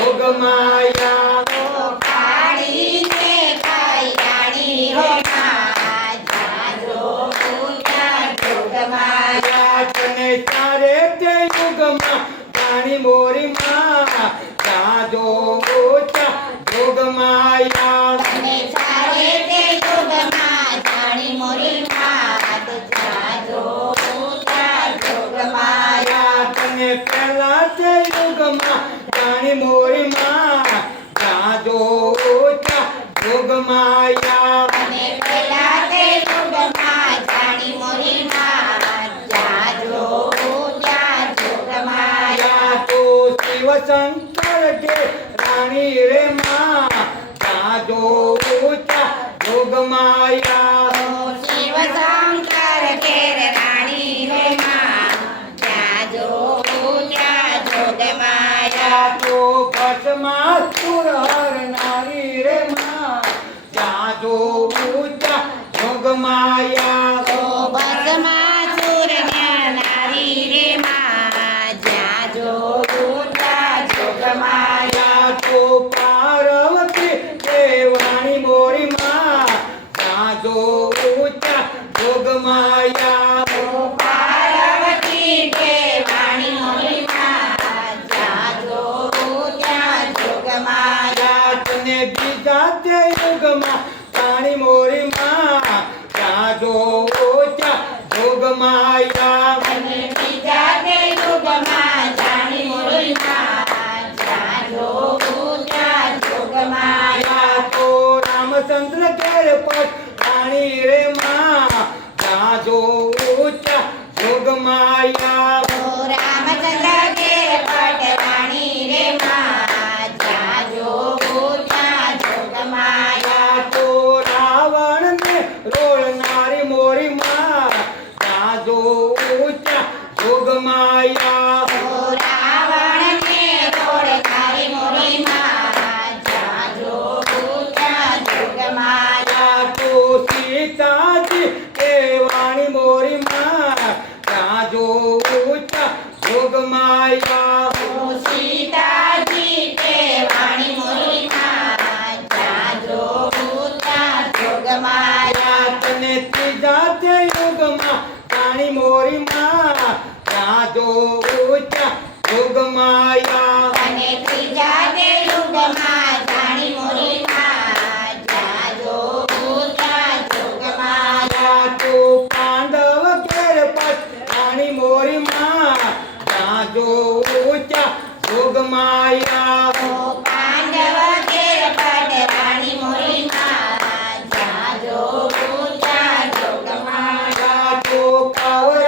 જોગમાયા કાળીને કલ્યાણી હો માં જાજો ઊંચા જોગમાયા તને ચારે તે યુગમાં જાણી મોરી માં જાજો ઊંચા જોગમાયા તને ચારે તે યુગમાં જાણી મોરી માં જાજો ઊંચા જોગમાયા તને પહેલા તે યુગમાં જાણી મોરી માં જાજો ઊંચા જોગમાયા અને પેલા તે યુગમાં જાણી મોરી માં જાજો ઊંચા જોગમાયા તો શિવ શંકર કે રાણી રે માં જાજો ઊંચા જોગમાયા શિવ શંકર કેર રાણી રે માં જાજો ઊંચા જોગમાયા તો ભસ્મા સુર હર નારી રે માં જાજો ઊંચા જોગમાયા તો ભસ્માસુર નારી રે માં જાજો ઊંચા જોગમાયા તો પાર્વતી દેવાણી મોરી માં જાજો ઊંચા જોગમાયા પાર્વતી દેવાણી મોરી માં જાજો ઊંચા જોગમાયા તને બીજા તે યુગમાં જાણી મોરી માં જાજો ઊંચા જોગમાયા અને બીજા તે યુગમાં જાણી મોરી માં જાજો ઊંચા જોગમાયા તો રામચંદ્ર કેર પર રાણી રે માં જાજો ઊંચા જોગમાયા તો રામચંદ્ર કેર પટ રાણી રે માં જાજો ઊંચા જોગમાયા તો રાવણ ને રોળનારી મોરી માં જાજો ઊંચા જોગમાયા તો રાવણને રોડનારી મોરી માં જાજો ઊંચા જોગમાયા તો સીતાજી દેવાણી મોરી માં જાજો ઊંચા જોગમાયા તો સીતાજી દેવાણી મોરી માં જાજો ઊંચા જોગમાયા તને ત્રીજા તે યુગમાં જાણી મોરી માં જાજો ઊંચા જોગમાયા અને ત્રીજા તે યુગમાં જાણી મોરી માં જાજો ઊંચા જોગમાયા તો પાંડવ કેર પર રાણી મોરી માં જાજો ઊંચા જોગમાયા તો પાંડવ કેર પટ રાણી મોરી માં જાજો ઊંચા જોગમાયા તો કૌરવ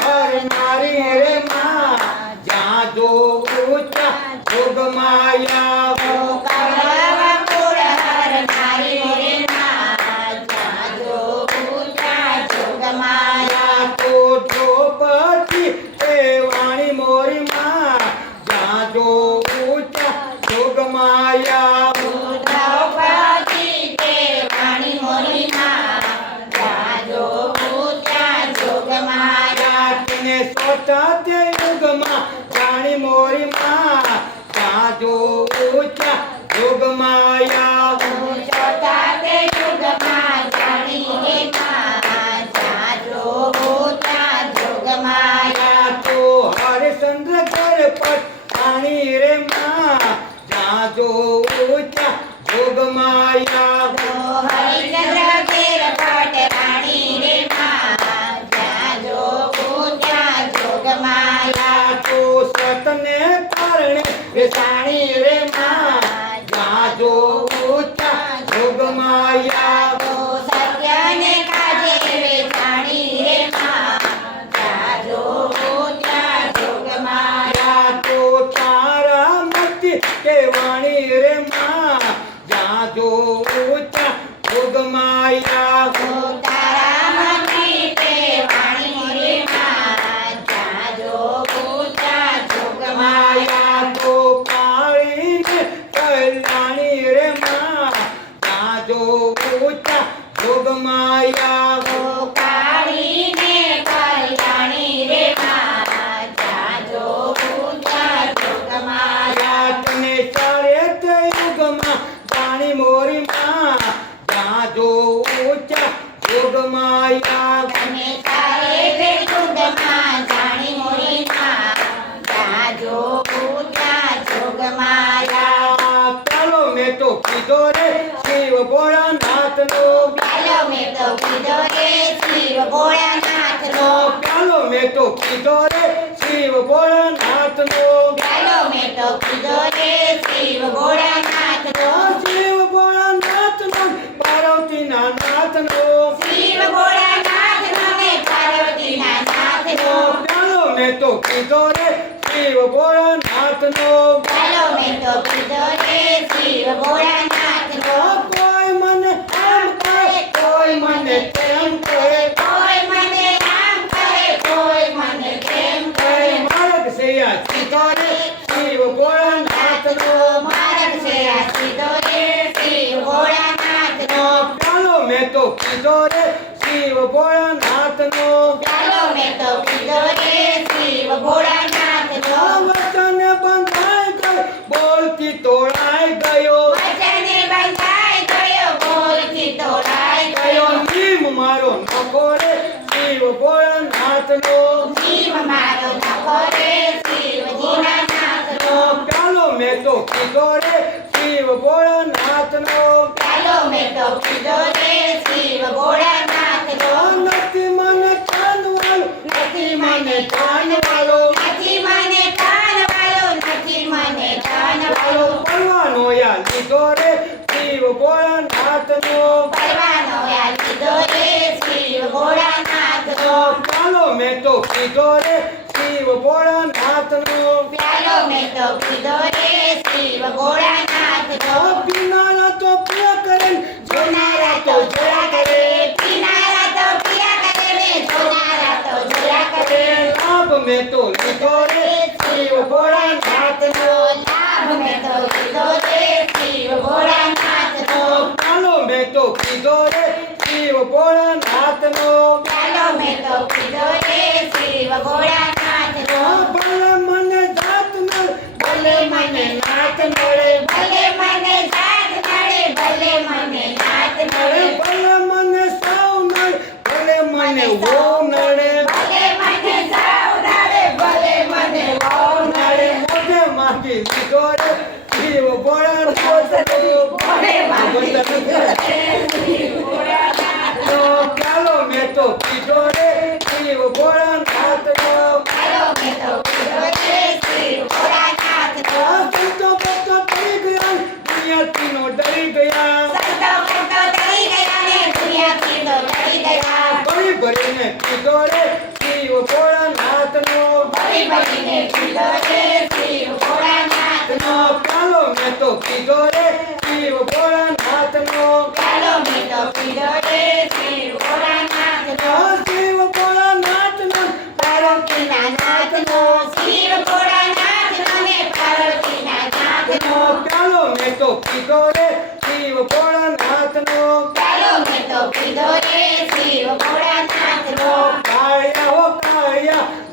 હર નારી રે માં જાજો ઊંચા જોગમાયા તો કૌરવ કુળ હર નારી મોરી માં જાજો ઊંચા જોગમાયા તો દ્રૌપદી દેવાણી મોરી માં જાજો ઊંચા જોગમાયા દ્રૌપદી દેવાણી મોરી માં જાજો ઊંચા જોગમાયા તને સોટા તે યુગમાં જાણી મોરી માં જાજો ઊંચા જોગમાયા ચોથા તે યુગમાં જાણી રે માં જાજો ઊંચા જોગમાયા તો હરિશ્ચંદ્ર કેર પર રાણી રે માં જાજો ઊંચા જોગમાયા તો હરિચંદ્ર કેર પટ રાણી રે માં જાજો ઊંચા જોગમાયા તો સતને કારણે વેસાણી રે માં જાજો ઊંચા જોગમાયા તો સત્યને કાજે વેચાણી રે માં જાજો ઊંચા જોગમાયા તો તારા મતી કેવાણી રે માં જાજો ઊંચા જોગમાયા તો તારા મતી તે વાણી મોરી માં જાજો ઊંચા જોગમાયા તો કાળીને કલ્યાણી રે માં જાજો ઊંચા જોગમાયા તો કાળીને કલ્યાણી રે માં જાજો ઊંચા જોગમાયા તને જોગમાયા તમે તારે રે જોગમાં જાણી મોરી માં જાજો પૂજા જોગમાયા ચાલો મેં તો કીધો રે શિવ ભોળાનાથનો ચાલો મેં તો કીધો રે શિવ ભોળાનાથનો ચાલો મેં તો કીધો રે શિવ ભોળાનાથનો ચાલો મેં તો કીધો રે શિવ ભોળાનાથનો શિવ ભોળાનાથનો પાર્વતીના નાથનો શિવ ભોળાનાથનો ને પાર્વતીના નાથનો ચાલો મેં તો કીધો રે શિવ ભોળાનાથનો ચાલો મેં તો કીધો રે શિવ ભોળાનાથનો કોઈ મને આમ કહે કોઈ મને તેમ કહે કોઈ મને આમ કહે કોઈ મને તેમ કહે માર્ગ છે આ સીધો રે શિવ ભોળાનાથનો માર્ગ છે આ સીધો રે શિવ ભોળાનાથનો ચાલો મેં તો કીધો રે શિવ ભોળાનાથનો ચાલો મેં તો કીધો રે શિવ ભોળાનાથનો વચન બંધાઈ ગયો બોલતી તોડાઈ ગયો વચને બંધાઈ ગયો બોલથી તોડાઈ ગયો ગયો જીવ મારો નખો રે શિવ ભોળાનાથનો જીવ મારો નખો રે શિવજીના નાથનો ચાલો મેં તો કીધો રે શિવ ભોળાનાથનો ચાલો મેં તો કીધો રે શિવ ભોળાનાથનો નથી મને કાનવાળો નથી મને કાનવાળો નથી મને કાનવાળો નથી મને કાનવાળો પરવાનો યા લીધો રે શિવ ભોળાનાથનો પરવાનો આ લીધો રે શિવ ભોળાનાથનો ચાલો મેં તો કીધો રે શિવ ભોળાનાથનો ચાલો મેં તો કીધો રે શિવ ભોળાનાથનો પીનારા તો પિયા કરે જોનારા તો જોયા કરે પીનારા તો પિયા કરે ને જોનારા તો જોયા કરે લાભ મેં તો લીધો રે શિવ ભોળાનાથનો લાભ મેં તો લીધો રે શિવ ભોળાનાથનો ચાલો મેં તો કીધો રે શિવ ભોળાનાથનો ચાલો મેં તો કીધો રે શિવ ભોળાનાથનો ભલે મને જાત નળ ભલે મને નાથ મળે ભલે મને જાત નડે ભલે મને નાત નડે ભલે મને સાવ નળ ભલે મને વો નડે ભલે મને સાવ નડે ભલે મને વહુ નડે મોઢે માંગી લીધો રે શિવ ભોળાનાથનો મોઢે માંગી ચાલો મેં તો કીધો રે શિવ ભોળાનાથનો ચાલો મેં તો કીધો રે શિવ ભોળાનાથનો સંતો ભક્તો ડરી ગયા દુનિયાથી નો ડરી ગયા સંતો ભક્તો ડરી ગયા ને દુનિયાથી તો ડરી ગયા ભરી ભરીને કીધો રે શિવ ભોળાનાથનો ભરી ભરીને કીધો રે શિવ ભોળાનાથનો ચાલો મેં તો કીધો રે શિવ ભોળાનાથનો ચાલો મેં તો કીધો રે શિવ ભોળાનાથનો શિવ ભોળાનાથનો પાર્વતીના નાથનો શિવ ભોળાનાથનો ને પાર્વતીના નાથનો ચાલો મેં તો કીધો રે શિવ ભોળાનાથનો ચાલો મેં તો કીધો રે શિવ ભોળાનાથનો કાળિયા હો કાળિયા